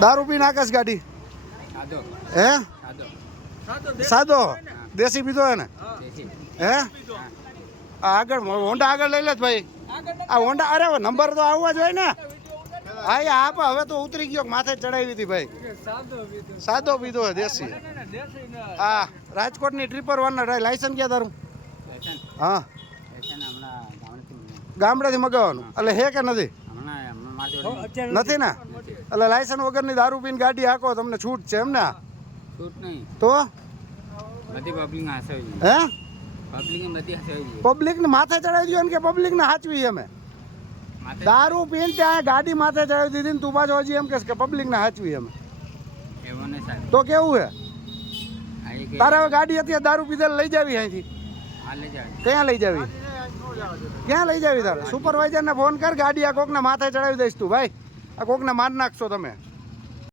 દારૂ પીને આકાશ ગાડી હે સાદો દેશી પીધો હે ને હે આગળ હોન્ડા આગળ લઈ લે ભાઈ આ હોન્ડા અરે નંબર તો આવવા જોઈએ ને હા આપ હવે તો ઉતરી ગયો માથે ચડાવી હતી ભાઈ સાદો પીધો હે દેશી હા રાજકોટની ટ્રિપર વન લાયસન્સ ક્યાં તારું હા ગામડેથી મગાવવાનું એટલે હે કે નથી નથી ને એટલે લાયસન્સ વગરની દારૂ પીને ગાડી હાકો તમને છૂટ છે એમ ને તો હે પબ્લિક ને માથે ચડાવી દો ને કે પબ્લિક ને હાચવી અમે દારૂ પીને ત્યાં ગાડી માથે ચડાવી દીધી ને તું પાછો હજી એમ કે પબ્લિક ને હાચવી અમે તો કેવું હે તારે હવે ગાડી અત્યારે દારૂ પીધેલ લઈ જાવી અહીંથી ક્યાં લઈ જાવી ક્યાં લઈ જાવી તારે સુપરવાઇઝર ને ફોન કર ગાડી આ કોક ને માથે ચડાવી દઈશ તું ભાઈ આ કોક ને માર નાખશો તમે